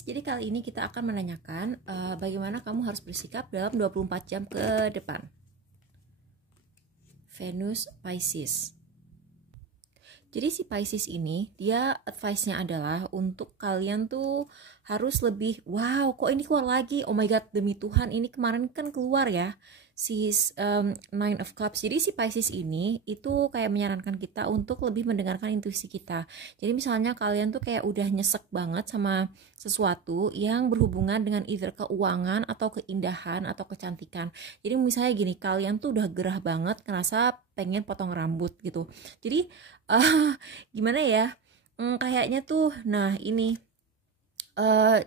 Jadi kali ini kita akan menanyakan bagaimana kamu harus bersikap dalam 24 jam ke depan. Venus Pisces. Jadi si Pisces ini, dia advice-nya adalah untuk kalian tuh harus lebih, wow kok ini keluar lagi, oh my god demi Tuhan ini kemarin kan keluar ya, si Nine of Cups. Jadi si Pisces ini itu kayak menyarankan kita untuk lebih mendengarkan intuisi kita. Jadi misalnya kalian tuh kayak udah nyesek banget sama sesuatu yang berhubungan dengan either keuangan atau keindahan atau kecantikan. Jadi misalnya gini, kalian tuh udah gerah banget ngerasa pengen potong rambut gitu. Jadi gimana ya, kayaknya tuh, nah ini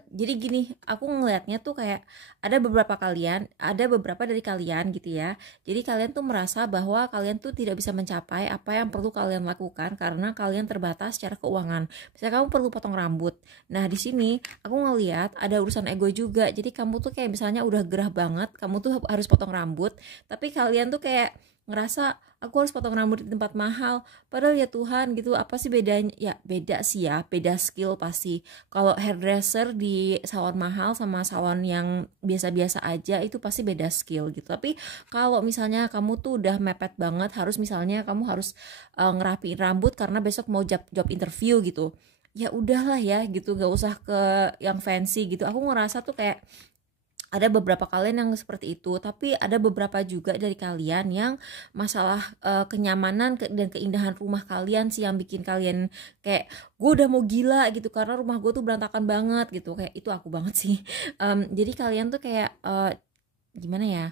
jadi gini, aku ngelihatnya tuh kayak ada beberapa dari kalian gitu ya. Jadi kalian tuh merasa bahwa kalian tuh tidak bisa mencapai apa yang perlu kalian lakukan karena kalian terbatas secara keuangan. Misalnya kamu perlu potong rambut. Nah, di sini aku ngelihat ada urusan ego juga. Jadi kamu tuh kayak misalnya udah gerah banget, kamu tuh harus potong rambut, tapi kalian tuh kayak ngerasa aku harus potong rambut di tempat mahal. Padahal ya Tuhan gitu, apa sih bedanya? Ya beda sih ya, beda skill pasti. Kalau hairdresser di salon mahal sama salon yang biasa-biasa aja itu pasti beda skill gitu. Tapi kalau misalnya kamu tuh udah mepet banget, harus misalnya kamu harus ngerapiin rambut karena besok mau job interview gitu, ya udahlah ya gitu, gak usah ke yang fancy gitu. Aku ngerasa tuh kayak ada beberapa kalian yang seperti itu, tapi ada beberapa juga dari kalian yang masalah kenyamanan dan keindahan rumah kalian sih yang bikin kalian kayak gue udah mau gila gitu karena rumah gue tuh berantakan banget gitu. Kayak itu aku banget sih. Jadi kalian tuh kayak gimana ya,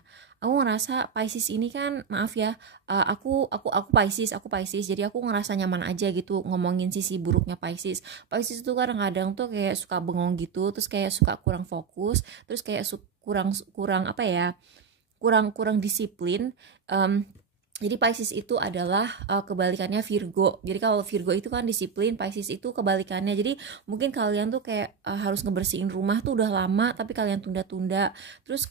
aku ngerasa Pisces ini kan, maaf ya, aku Pisces, jadi aku ngerasa nyaman aja gitu ngomongin sisi buruknya Pisces. Pisces tuh kadang-kadang tuh kayak suka bengong gitu, terus kayak suka kurang fokus, terus kayak kurang kurang apa ya, kurang kurang disiplin. Jadi Pisces itu adalah kebalikannya Virgo. Jadi kalau Virgo itu kan disiplin, Pisces itu kebalikannya. Jadi mungkin kalian tuh kayak harus ngebersihin rumah tuh udah lama, tapi kalian tunda-tunda. Terus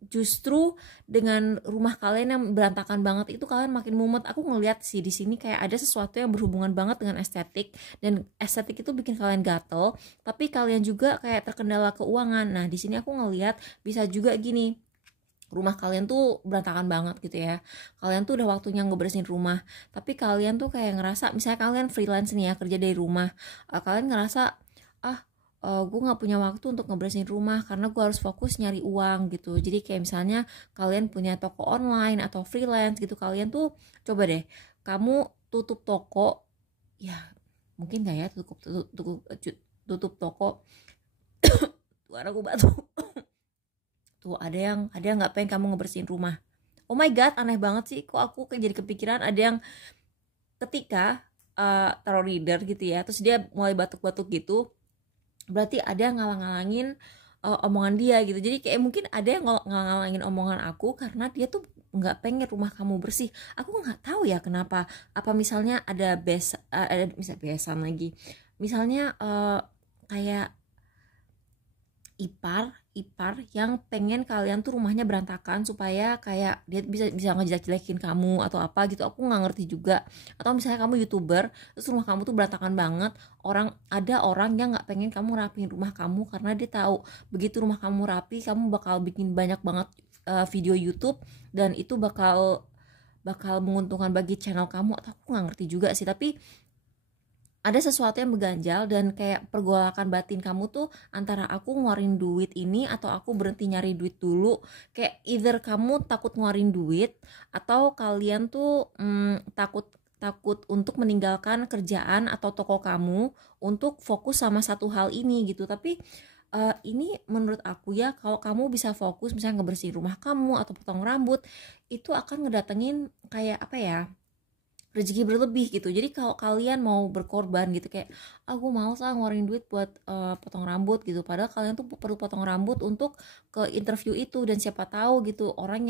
justru dengan rumah kalian yang berantakan banget itu kalian makin mumet. Aku ngeliat sih di sini kayak ada sesuatu yang berhubungan banget dengan estetik, dan estetik itu bikin kalian gatel, tapi kalian juga kayak terkendala keuangan. Nah di sini aku ngeliat bisa juga gini, rumah kalian tuh berantakan banget gitu ya, kalian tuh udah waktunya ngebersihin rumah, tapi kalian tuh kayak ngerasa, misalnya kalian freelance nih ya, kerja dari rumah, kalian ngerasa gue nggak punya waktu untuk ngebersihin rumah karena gue harus fokus nyari uang gitu. Jadi kayak misalnya kalian punya toko online atau freelance gitu, kalian tuh coba deh kamu tutup toko, ya mungkin nggak ya, tutup toko. Tuh aku batuk. Tuh ada yang nggak pengen kamu ngebersihin rumah. Oh my god, aneh banget sih, kok aku jadi kepikiran ada yang ketika taruh reader gitu ya, terus dia mulai batuk-batuk gitu, berarti ada yang ngalang-ngalangin omongan dia gitu. Jadi kayak mungkin ada yang ngalang-ngalangin omongan aku karena dia tuh nggak pengen rumah kamu bersih. Aku nggak tahu ya kenapa. Apa misalnya ada ada misalnya besan lagi. Misalnya kayak ipar yang pengen kalian tuh rumahnya berantakan supaya kayak dia bisa bisa ngejelek-jelekin kamu atau apa gitu. Aku nggak ngerti juga. Atau misalnya kamu YouTuber terus rumah kamu tuh berantakan banget, ada orang yang nggak pengen kamu rapiin rumah kamu karena dia tahu begitu rumah kamu rapi kamu bakal bikin banyak banget video YouTube, dan itu bakal menguntungkan bagi channel kamu. Atau aku nggak ngerti juga sih, tapi ada sesuatu yang mengganjal dan kayak pergolakan batin kamu tuh antara aku ngeluarin duit ini atau aku berhenti nyari duit dulu. Kayak either kamu takut ngeluarin duit atau kalian tuh takut takut untuk meninggalkan kerjaan atau toko kamu untuk fokus sama satu hal ini gitu. Tapi ini menurut aku ya, kalau kamu bisa fokus misalnya ngebersihin rumah kamu atau potong rambut, itu akan ngedatengin kayak apa ya, rezeki berlebih gitu. Jadi kalau kalian mau berkorban gitu kayak aku mau ngeluarin duit buat potong rambut gitu, padahal kalian tuh perlu potong rambut untuk ke interview itu, dan siapa tahu gitu orang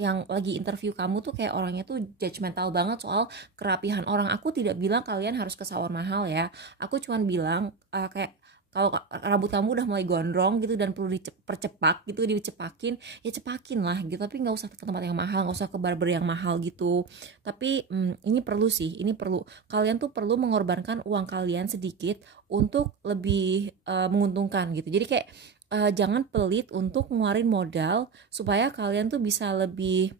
yang lagi interview kamu tuh kayak orangnya tuh judgmental banget soal kerapihan orang. Aku tidak bilang kalian harus ke salon mahal ya, aku cuman bilang kayak kalau rambut kamu udah mulai gondrong gitu dan perlu dipercepak gitu, dicepakin, ya cepakin lah gitu, tapi nggak usah ke tempat yang mahal, nggak usah ke barber yang mahal gitu. Tapi ini perlu sih, ini perlu, kalian tuh perlu mengorbankan uang kalian sedikit untuk lebih menguntungkan gitu. Jadi kayak jangan pelit untuk ngeluarin modal supaya kalian tuh bisa lebih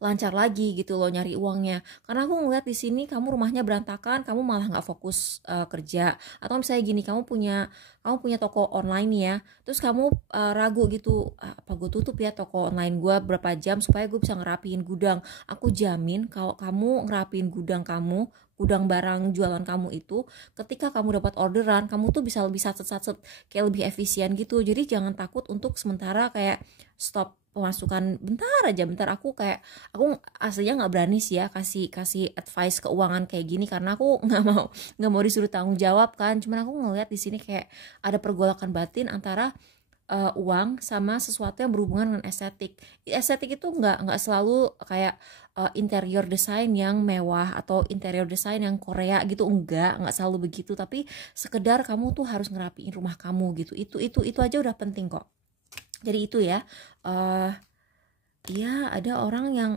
lancar lagi gitu loh nyari uangnya. Karena aku ngeliat di sini kamu rumahnya berantakan, kamu malah nggak fokus kerja. Atau misalnya gini, kamu punya toko online nih ya, terus kamu ragu gitu, apa gue tutup ya toko online gue berapa jam supaya gue bisa ngerapiin gudang. Aku jamin kalau kamu ngerapiin gudang barang jualan kamu itu, ketika kamu dapat orderan, kamu tuh bisa lebih satset kayak lebih efisien gitu. Jadi jangan takut untuk sementara kayak stop pemasukan bentar, aku aslinya nggak berani sih ya kasih advice keuangan kayak gini, karena aku nggak mau disuruh tanggung jawab kan. Cuman aku ngeliat di sini kayak ada pergolakan batin antara uang sama sesuatu yang berhubungan dengan estetik itu nggak selalu kayak interior design yang mewah atau interior design yang Korea gitu, nggak selalu begitu, tapi sekedar kamu tuh harus ngerapiin rumah kamu gitu, itu aja udah penting kok. Jadi itu ya, ya ada orang yang,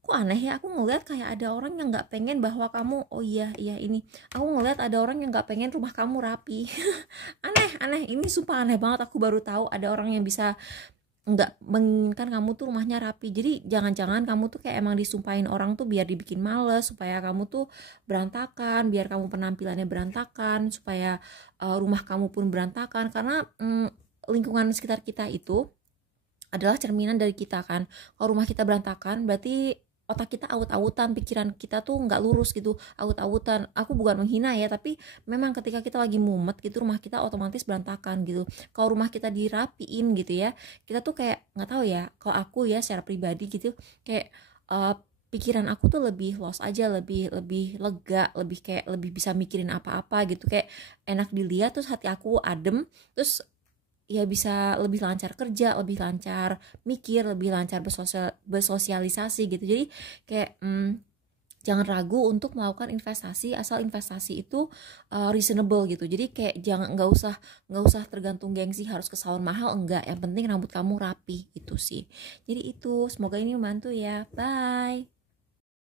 kok aneh ya, aku ngeliat kayak ada orang yang nggak pengen bahwa kamu, oh iya ini, aku ngeliat ada orang yang nggak pengen rumah kamu rapi. aneh ini sumpah aneh banget, aku baru tahu ada orang yang bisa nggak menginginkan kamu tuh rumahnya rapi. Jadi jangan-jangan kamu tuh kayak emang disumpahin orang tuh biar dibikin males, supaya kamu tuh berantakan, biar kamu penampilannya berantakan, supaya rumah kamu pun berantakan. Karena lingkungan sekitar kita itu adalah cerminan dari kita kan. Kalau rumah kita berantakan, berarti otak kita aut-autan, pikiran kita tuh nggak lurus gitu, aut-autan. Aku bukan menghina ya, tapi memang ketika kita lagi mumet gitu, rumah kita otomatis berantakan gitu. Kalau rumah kita dirapiin gitu ya, kita tuh kayak nggak tahu ya, kalau aku ya secara pribadi gitu, kayak pikiran aku tuh lebih los aja, lebih lebih lega, lebih kayak lebih bisa mikirin apa-apa gitu, kayak enak dilihat, terus hati aku adem, terus ya bisa lebih lancar kerja, lebih lancar mikir, lebih lancar bersosialisasi gitu. Jadi kayak jangan ragu untuk melakukan investasi, asal investasi itu reasonable gitu. Jadi kayak jangan, nggak usah tergantung gengsi harus ke salon mahal, enggak, yang penting rambut kamu rapi, itu sih. Jadi itu, semoga ini membantu ya. Bye.